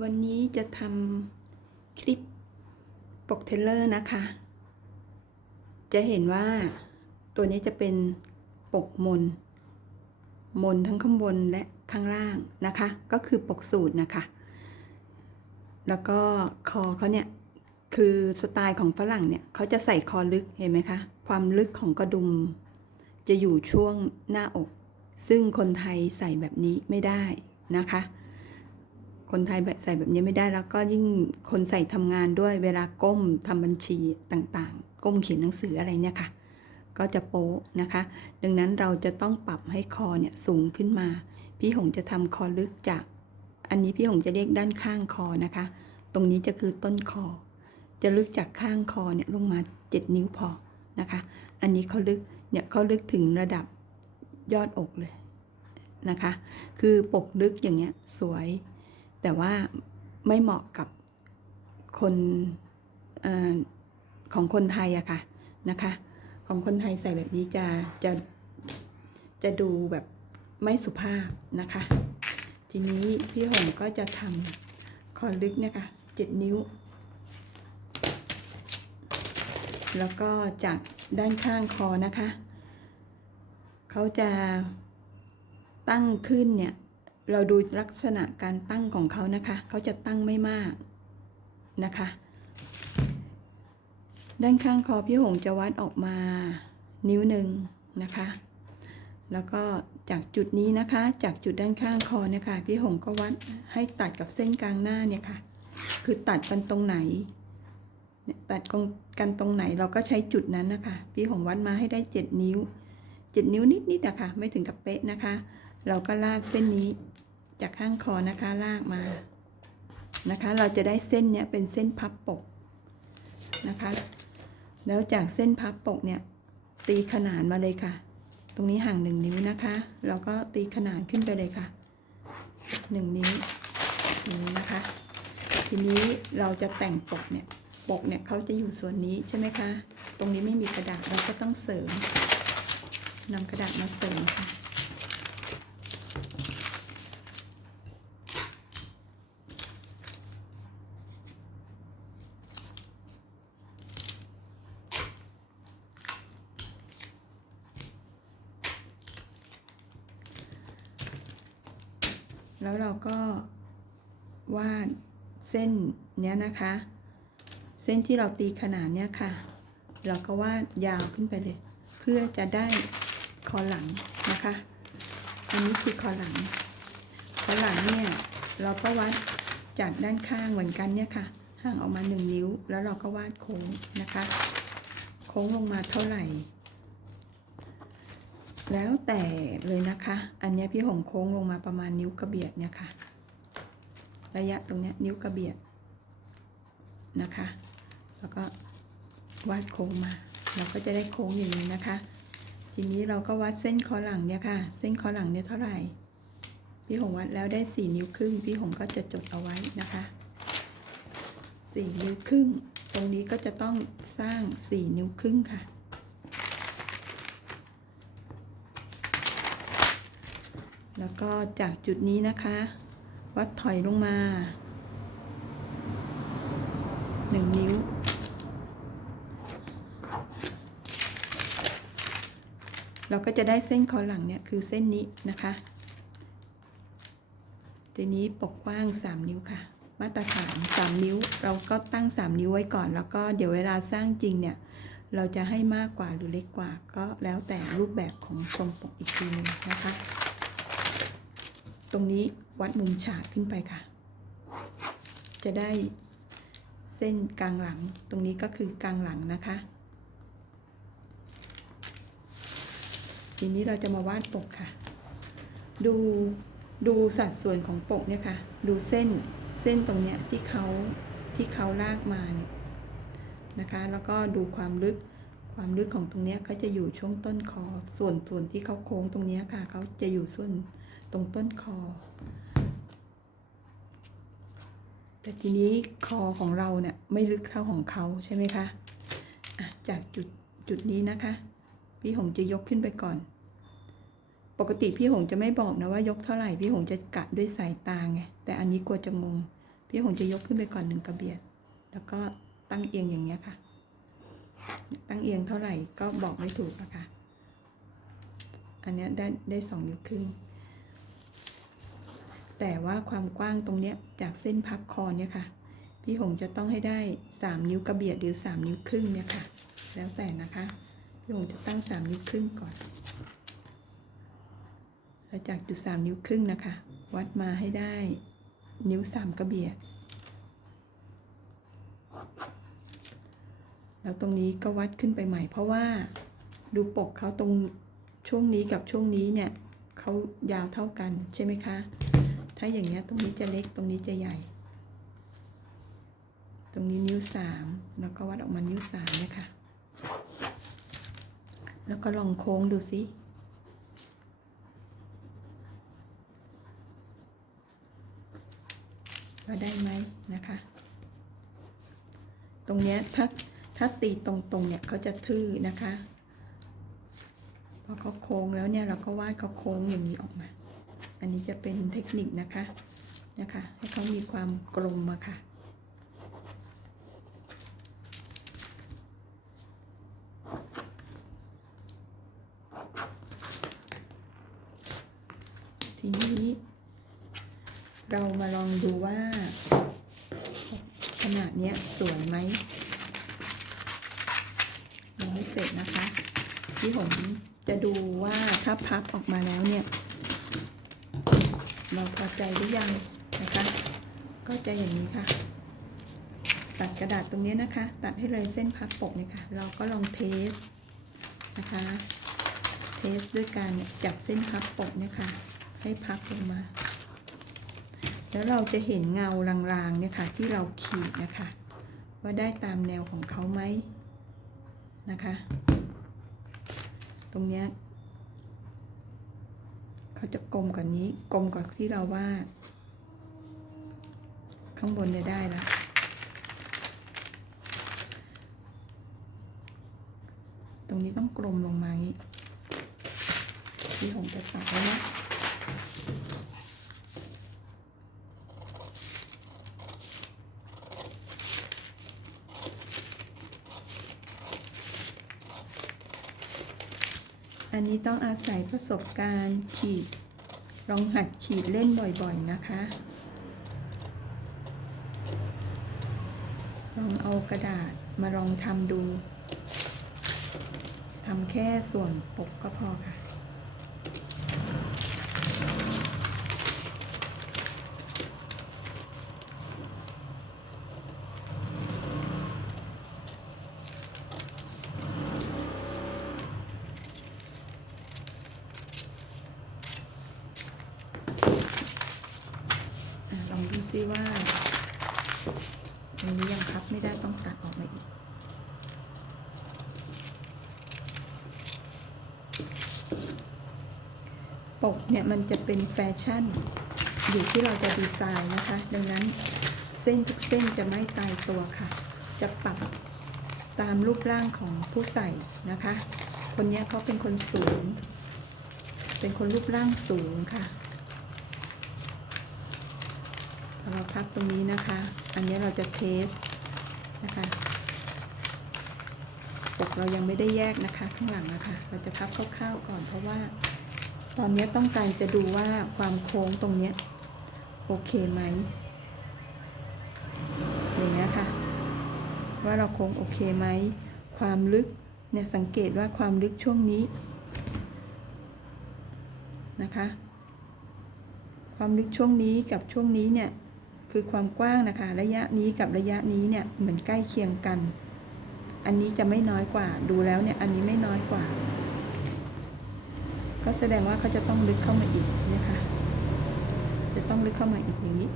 วันนี้จะทำคลิปปกเทเลอร์นะคะ จะเห็นว่าตัวนี้จะเป็นปกมน มนทั้งข้างบนและข้างล่างนะคะ ก็คือปกสูตรนะคะ แล้วก็คอเขาเนี่ย คือสไตล์ของฝรั่งเนี่ยเขาจะใส่คอลึกเห็นไหมคะ ความลึกของกระดุม จะอยู่ช่วงหน้าอก ซึ่งคนไทยใส่แบบนี้ไม่ได้นะคะ คนไทยแบบใส่แบบนี้ไม่ได้แล้วก็ยิ่งคนใส่ทำงานด้วยเวลาก้มทำบัญชีต่างๆ ก้มเขียนหนังสืออะไรเนี่ยค่ะ ก็จะโป๊ะนะคะ ดังนั้นเราจะต้องปรับให้คอเนี่ยสูงขึ้นมา พี่หงจะทำคอลึกจาก อันนี้พี่หงจะเรียกด้านข้างคอนะคะ ตรงนี้จะคือต้นคอ จะลึกจากข้างคอเนี่ยลงมา 7 นิ้วพอนะคะ อันนี้เขาลึกเนี่ยเขาลึกถึงระดับยอดอกเลยนะคะ คือปกลึกอย่างเงี้ยสวย แต่ว่าไม่เหมาะกับคนออของคนไทยอะค่ะนะคะ ของคนไทยใส่แบบนี้จะจะจะดูแบบไม่สุภาพนะคะ ทีนี้พี่หงก็จะทำคอลึกเนี่ยค่ะเจ็ดนิ้ว แล้วก็จากด้านข้างคอนะคะ เขาจะตั้งขึ้นเนี่ย เราดูลักษณะการตั้งของเขานะคะ เขาจะตั้งไม่มากนะคะ ด้านข้างคอพี่หงจะวัดออกมานิ้วหนึ่งนะคะ แล้วก็จากจุดนี้นะคะ จากจุดด้านข้างคอเนี่ยค่ะ พี่หงก็วัดให้ตัดกับเส้นกลางหน้าเนี่ยค่ะ คือตัดกันตรงไหน ตัดกันตรงไหนเราก็ใช้จุดนั้นนะคะ พี่หงวัดมาให้ได้ 7 นิ้ว 7 นิ้วนิดๆนะคะ ไม่ถึงกับเป๊ะนะคะ เราก็ลากเส้นนี้ จากข้างคอนะคะลากมานะคะ เราจะได้เส้นเนี้ยเป็นเส้นพับปกนะคะ แล้วจากเส้นพับปกเนี่ย ตีขนานมาเลยค่ะ ตรงนี้ห่างหนึ่งนิ้วนะคะ เราก็ตีขนานขึ้นไปเลยค่ะหนึ่งนิ้วนี้นะคะ ทีนี้เราจะแต่งปกเนี่ยปกเนี่ยเขาจะอยู่ส่วนนี้ใช่ไหมคะ ตรงนี้ไม่มีกระดาษเราก็ต้องเสริมนำกระดาษมาเสริมค่ะ แล้วเราก็วาดเส้น เนี้ยนะคะ เส้นที่เราตีขนาดเนี้ยค่ะ เราก็วาดยาวขึ้นไปเลย เพื่อจะได้คอหลังนะคะ อันนี้คือคอหลัง คอหลังเนี่ยเราก็วัดจากด้านข้างเหมือนกันเนี่ยค่ะ ห่างออกมาหนึ่งนิ้ว แล้วเราก็วาดโค้งนะคะ โค้งลงมาเท่าไหร่ แล้วแต่เลยนะคะ อันนี้พี่หงโค้งลงมาประมาณนิ้วกระเบียดเนี่ยค่ะ ระยะตรงเนี้ยนิ้วกระเบียด นะคะ แล้วก็วาดโค้งมา เราก็จะได้โค้งอย่างนี้นะคะ ทีนี้เราก็วัดเส้นคอหลังเนี่ยค่ะ เส้นคอหลังเนี่ยเท่าไหร่ พี่หงวัดแล้วได้สี่นิ้วครึ่ง พี่หงก็จะจดเอาไว้นะคะสี่นิ้วครึ่ง ตรงนี้ก็จะต้องสร้างสี่นิ้วครึ่งค่ะแล้วก็จากจุดนี้นะคะ วัดถอยลงมา หนึ่งนิ้ว เราก็จะได้เส้นคอหลังเนี่ยคือเส้นนี้นะคะทีนี้ปกกว้าง 3 นิ้วค่ะ มาตรฐาน 3 นิ้ว เราก็ตั้ง 3 นิ้วไว้ก่อน แล้วก็เดี๋ยวเวลาสร้างจริงเนี่ย เราจะให้มากกว่าหรือเล็กกว่า ก็แล้วแต่รูปแบบของทรงปกอีกทีหนึงนะคะ ตรงนี้วัดมุมฉากขึ้นไปค่ะ จะได้ ส้นกลางหลัง ตรงนี้ก็คือกลางหลังนะคะ ทีนี้เราจะมาวาดปกค่ะ ดูดูสัดส่วนของปกเนี่ยค่ะ ดูเส้นเส้นตรงเนี้ยที่เขาที่เขาลากมาเนี่ยนะคะ แล้วก็ดูความลึกความลึกของตรงเนี้ยเขาจะอยู่ช่วงต้นคอ ส่วนส่วนที่เขาโค้งตรงเนี้ยค่ะเขาจะอยู่ส่วนตรงต้นคอ แต่ทีนี้คอของเราเนี่ยไม่ลึกเท่าของเขาใช่ไหมคะะจากจุดจุดนี้นะคะ พี่หงจะยกขึ้นไปก่อน ปกติพี่หงจะไม่บอกนะว่ายกเท่าไหร่พี่หงจะกะด้วยสายตาไงแต่อันนี้กลัวจะงงพี่หงจะยกขึ้นไปก่อนหนึ่งกระเบียด แล้วก็ตั้งเอียงอย่างเงี้ยค่ะ ตั้งเอียงเท่าไหร่ก็บอกไม่ถูกอะคะอันนี้ได้ได้สองนิ้วครึ่ง แต่ว่าความกว้างตรงเนี้ยจากเส้นพับคอเนี่ยค่ะ พี่หงจะต้องให้ได้สามนิ้วกระเบียดหรือสามนิ้วครึ่งเนี่ยค่ะ แล้วแต่นะคะ พี่หงจะตั้งสามนิ้วครึ่งก่อน แล้วจากจุดสามนิ้วครึ่งนะคะ วัดมาให้ได้นิ้วสามกระเบียด แล้วตรงนี้ก็วัดขึ้นไปใหม่ เพราะว่าดูปกเขาตรงช่วงนี้กับช่วงนี้เนี่ยเขายาวเท่ากันใช่ไหมคะ ถ้าอย่างเงี้ยตรงนี้จะเล็กตรงนี้จะใหญ่ ตรงนี้นิ้วสามแล้วก็วัดออกมานิ้วสามนี่ยค่ะแล้วก็ลองโค้งดูสิว่าได้ไหมนะคะ ตรงเนี้ยถ้าถ้าตีตรงๆเนี่ยเขาจะทื่อนะคะพอเขาโค้งแล้วเนี่ยเราก็วาดเขาโค้งอย่างนี้ออกมา อันนี้จะเป็นเทคนิคนะคะนะคะ ให้เขามีความกลมมาค่ะ ทีนี้ เรามาลองดูว่า ขนาดเนี้ยสวยไหมยังไม่เสร็จนะคะ ที่ผมจะดูว่าถ้าพับออกมาแล้วเนี่ย เราพอใจหรือยังนะคะ ก็จะอย่างนี้ค่ะ ตัดกระดาษตรงนี้นะคะ ตัดให้เลยเส้นพับปกเนี่ยค่ะ เราก็ลองเทสนะคะ เทสด้วยการจับเส้นพับปกเนี่ยค่ะ ให้พับลงมา แล้วเราจะเห็นเงารางๆเนี่ยค่ะ ที่เราขีดนะคะ ว่าได้ตามแนวของเขาไหมนะคะ ตรงเนี้ย เขาจะกลมกว่านี้กลมกว่าที่เราวาดข้างบนเลยได้แล้วตรงนี้ต้องกลมลงมาอย่างนี้ที่ผมจะตัดแล้วนะ อันนี้ต้องอาศัยประสบการณ์ขีดลองหัดขีดเล่นบ่อยๆนะคะลองเอากระดาษมาลองทำดูทำแค่ส่วนปกก็พอค่ะลองดูซิว่าตรงนี้ยังพับไม่ได้ต้องตัดออกมาอีก ปกเนี่ยมันจะเป็นแฟชั่น อยู่ที่เราจะดีไซน์นะคะ ดังนั้นเส้นทุกเส้นจะไม่ตายตัวค่ะ จะปรับตามรูปร่างของผู้ใส่นะคะ คนนี้เขาเป็นคนสูง เป็นคนรูปร่างสูงค่ะเราพับตรงนี้นะคะ อันนี้เราจะเทสนะคะปกเรายังไม่ได้แยกนะคะ ข้างหลังนะคะ เราจะพับคร่าวๆก่อนเพราะว่า ตอนนี้ต้องการจะดูว่าความโค้งตรงนี้โอเคไหมอย่างเงี้ค่ะ ว่าเราโค้งโอเคไหม ความลึกเนี่ยสังเกตว่าความลึกช่วงนี้นะคะ ความลึกช่วงนี้กับช่วงนี้เนี่ยคือความกว้างนะคะ ระยะนี้กับระยะนี้เนี่ยเหมือนใกล้เคียงกัน อันนี้จะไม่น้อยกว่าดูแล้วเนี่ยอันนี้ไม่น้อยกว่า ก็แสดงว่าเขาจะต้องลึกเข้ามาอีกนะคะจะต้องลึกเข้ามาอีกอย่างนี้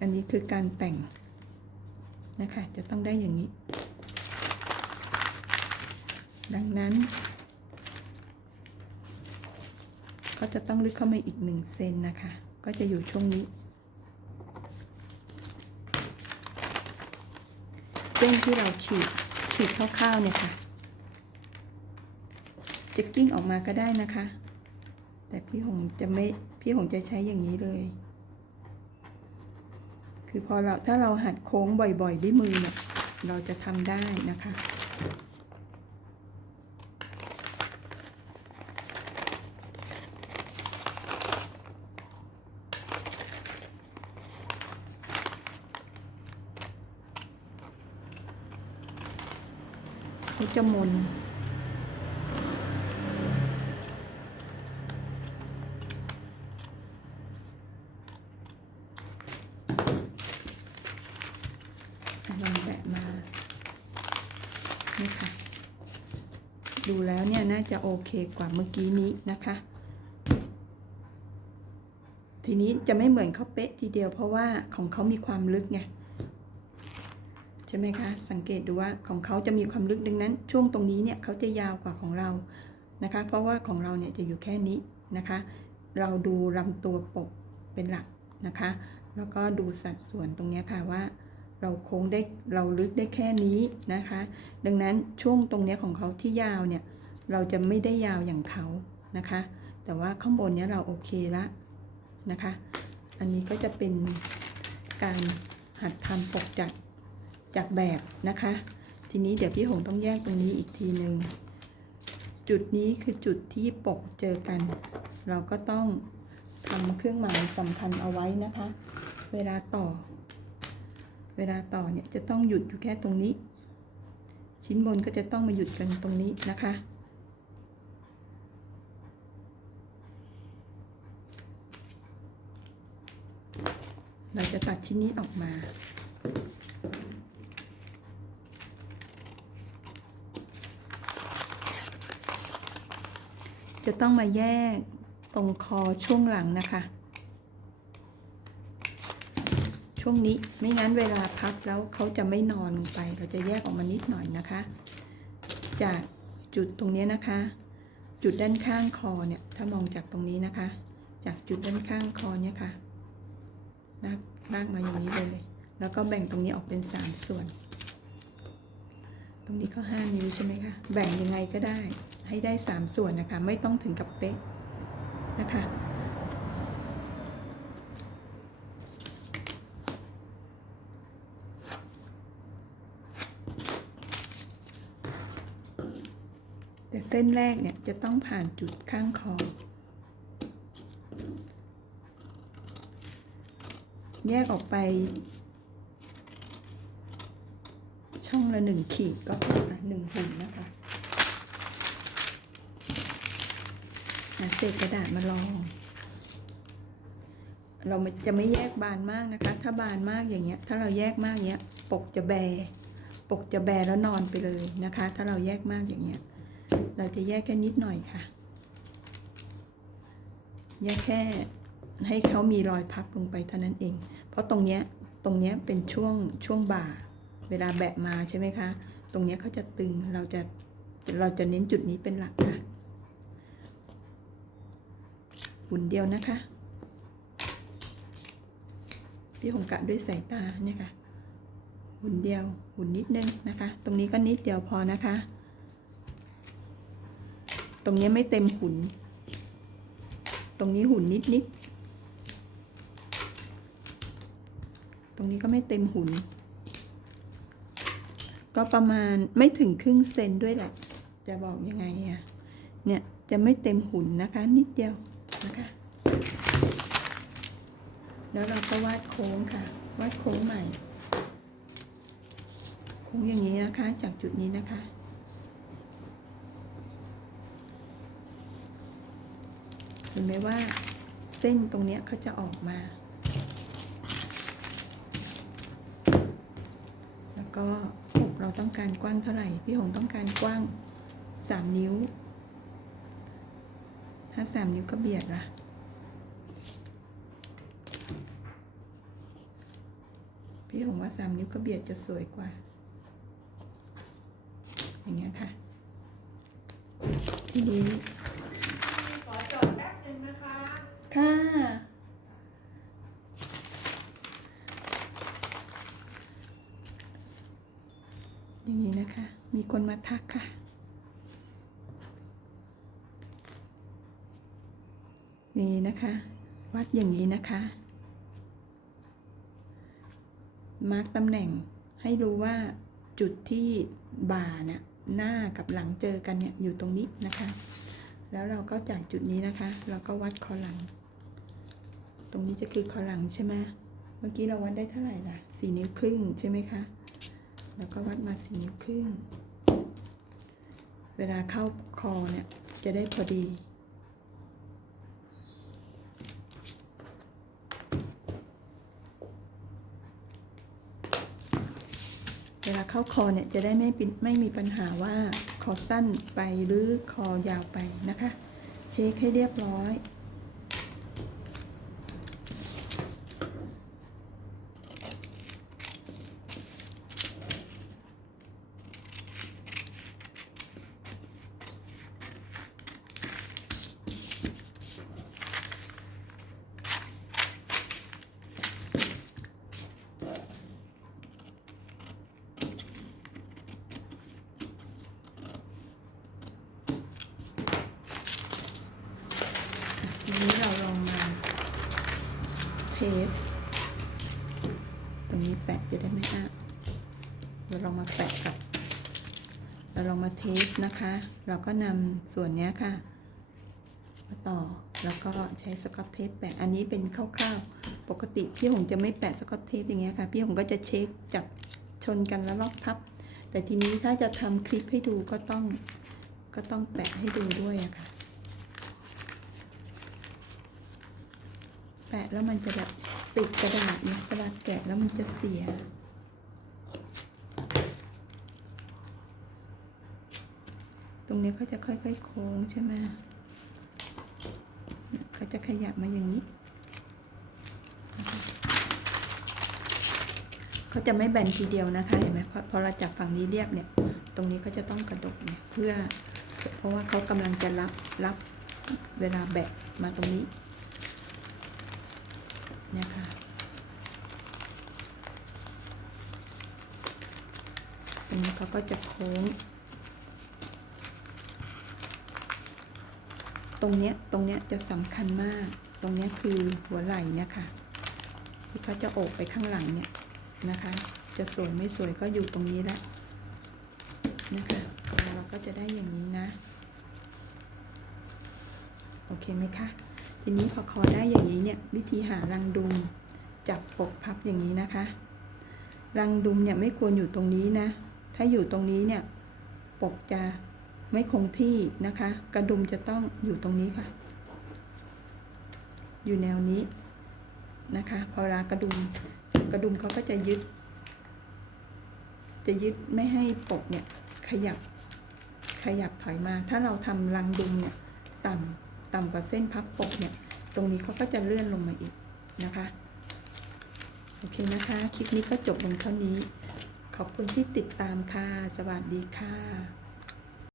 อันนี้คือการแต่งนะคะ จะต้องได้อย่างนี้ ดังนั้น ก็จะต้องลึกเข้ามาอีกหนึ่งเซนนะคะ ก็จะอยู่ช่วงนี้ เส้นที่เราขีดขีดคร่าวๆเนี่ยค่ะจะกิ้งออกมาก็ได้นะคะ แต่พี่หงจะไม่พี่หงจะใช้อย่างนี้เลย คือพอเราถ้าเราหัดโค้งบ่อยๆด้วยมือเนี่ยเราจะทำได้นะคะ เขาจะมนลองแบะมา นี่ค่ะ ดูแล้วเนี่ยน่าจะโอเคกว่าเมื่อกี้นี้นะคะ ทีนี้จะไม่เหมือนเขาเป๊ะทีเดียวเพราะว่าของเขามีความลึกไง ใช่ไหมคะ สังเกตดูว่าของเขาจะมีความลึกดังนั้น ช่วงตรงนี้เนี่ยเขาจะยาวกว่าของเรานะคะ เพราะว่าของเราเนี่ยจะอยู่แค่นี้นะคะ เราดูลำตัวปกเป็นหลักนะคะ แล้วก็ดูสัดส่วนตรงนี้ค่ะว่าเราโค้งได้เราลึกได้แค่นี้นะคะ ดังนั้นช่วงตรงนี้ของเขาที่ยาวเนี่ยเราจะไม่ได้ยาวอย่างเขานะคะ แต่ว่าข้างบนเนี้ยเราโอเคละนะคะ อันนี้ก็จะเป็นการหัดทำปกจาก จากแบบนะคะ ทีนี้เดี๋ยวพี่หงต้องแยกตรงนี้อีกทีหนึ่งจุดนี้คือจุดที่ปกเจอกัน เราก็ต้องทำเครื่องหมายสำคัญเอาไว้นะคะ เวลาต่อ เวลาต่อเนี่ยจะต้องหยุดอยู่แค่ตรงนี้ ชิ้นบนก็จะต้องมาหยุดกันตรงนี้นะคะเราจะตัดชิ้นนี้ออกมา จะต้องมาแยกตรงคอช่วงหลังนะคะ ช่วงนี้ไม่งั้นเวลาพับแล้วเขาจะไม่นอนลงไป เราจะแยกออกมานิดหน่อยนะคะ จากจุดตรงนี้นะคะ จุดด้านข้างคอเนี่ยถ้ามองจากตรงนี้นะคะ จากจุดด้านข้างคอเนี่ยค่ะลากลากมาอย่างนี้เลย แล้วก็แบ่งตรงนี้ออกเป็นสามส่วน รงนี้ก็ห้านิ้วใช่ไหมคะ แบ่งยังไงก็ได้ ให้ได้สามส่วนนะคะ ไม่ต้องถึงกับเป๊ะนะคะ แต่เส้นแรกเนี่ยจะต้องผ่านจุดข้างคอ แยกออกไป ช่องละหนึ่งขีดก็พอหนึ่งหุ่นนะคะหาเศษกระดาษมาลอง เราจะไม่แยกบานมากนะคะ ถ้าบานมากอย่างเงี้ย ถ้าเราแยกมากเงี้ย ปกจะแบ ปกจะแบแล้วนอนไปเลยนะคะ ถ้าเราแยกมากอย่างเงี้ย เราจะแยกแค่นิดหน่อยค่ะ แยกแค่ให้เขามีรอยพับลงไปเท่านั้นเอง เพราะตรงเนี้ย ตรงเนี้ยเป็นช่วงช่วงบ่า เวลาแบะมาใช่ไหมคะ ตรงนี้เขาจะตึงเราจะเราจะเน้นจุดนี้เป็นหลักค่ะหุ่นเดียวนะคะ พี่หงกะด้วยสายตาเนี่ยค่ะ หุ่นเดียวหุ่นนิดนึงนะคะ ตรงนี้ก็นิดเดียวพอนะคะ ตรงนี้ไม่เต็มหุ่น ตรงนี้หุ่นนิดนิด ตรงนี้ก็ไม่เต็มหุ่น ก็ประมาณไม่ถึงครึ่งเซนด้วยแหละ จะบอกยังไงอะ เนี่ยจะไม่เต็มหุ่นนะคะ นิดเดียวนะคะ แล้วเราก็วาดโค้งค่ะ วาดโค้งใหม่ โค้งอย่างนี้นะคะ จากจุดนี้นะคะเห็นไหมว่าเส้นตรงนี้เขาจะออกมา แล้วก็ เราต้องการกว้างเท่าไหร่ พี่หงต้องการกว้างสามนิ้ว ถ้าสามนิ้วก็เบียดละพี่หงว่าสามนิ้วก็เบียดจะสวยกว่า อย่างเงี้ยค่ะ ทีนี้ขอจอดแป๊บนึงนะคะ ค่ะอย่างนะคะค่ะ นี่นะคะวัดอย่างนี้นะคะ มาร์กตำแหน่งให้รู้ว่าจุดที่บ่าเนี่ยหน้ากับหลังเจอกันเนี่ยอยู่ตรงนี้นะคะ แล้วเราก็จากจุดนี้นะคะ เราก็วัดคอหลัง ตรงนี้จะคือคอหลังใช่ไหมเมื่อกี้เราวัดได้เท่าไหร่ล่ะสี่นิ้วครึ่งใช่ไหมคะแล้วก็วัดมาสี่นิ้วครึ่ง เวลาเข้าคอเนี่ยจะได้พอดี วลาเข้าคอเนี่ยจะได้ไม่ปินไม่มีปัญหาว่าคอสั้นไปหรือคอยาวไปนะคะ เช็คให้เรียบร้อย ทีนี้เราลองมาเทสตรงนี้แปะจะได้ไม่อักเราลองมาแปะกับ เราลองมาเทสนะคะ เราก็นำส่วนนี้ค่ะ มาต่อแล้วก็ใช้สกอตเทปแปะอันนี้เป็นคร่าวๆ ปกติพี่หงจะไม่แปะสกอตเทปอย่างเงี้ยค่ะ พี่หงก็จะเช็คจับชนกันแล้วลอกทับ แต่ทีนี้ถ้าจะทำคลิปให้ดูก็ต้องก็ต้องแปะให้ดูด้วยอะค่ะ แปะแล้วมันจะแบบติดกระดาษเนี่ยกระดาษแกะแล้วมันจะเสีย ตรงนี้เขาจะค่อยๆโค้งใช่ไหมเขาจะขยับมาอย่างนี้เขาจะไม่แบนทีเดียวนะคะเห็นไหมพอพอเราจับฝั่งนี้เรียบเนี่ย ตรงนี้ก็จะต้องกระดกเนี่ยเพื่อ เพราะว่าเขากำลังจะรับรับเวลาแบะมาตรงนี้ เนี่ยค่ะ ตรงนี้ เขาก็จะโค้ง ตรงเนี้ยตรงเนี้ยจะสำคัญมาก ตรงเนี้ยคือหัวไหล่เนี่ยค่ะที่เขาจะโอบไปข้างหลังเนี่ยนะคะ จะสวยไม่สวยก็อยู่ตรงนี้แหละนะคะเราก็จะได้อย่างนี้นะ โอเคไหมคะ ทีนี้พอคอได้อย่างนี้เนี่ยวิธีหารังดุมจับปกพับอย่างนี้นะคะ รังดุมเนี่ยไม่ควรอยู่ตรงนี้นะ ถ้าอยู่ตรงนี้เนี่ย ปกจะไม่คงที่นะคะ กระดุมจะต้องอยู่ตรงนี้ค่ะ อยู่แนวนี้นะคะ พอเวลากระดุม กระดุมเขาก็จะยึด จะยึดไม่ให้ปกเนี่ย ขยับ ขยับถอยมา ถ้าเราทำรังดุมเนี่ย ต่ำต่ำกว่าเส้นพับปกเนี่ย ตรงนี้เขาก็จะเลื่อนลงมาอีกนะคะ โอเคนะคะ คลิปนี้ก็จบลงเท่านี้ ขอบคุณที่ติดตามค่ะ สวัสดีค่ะ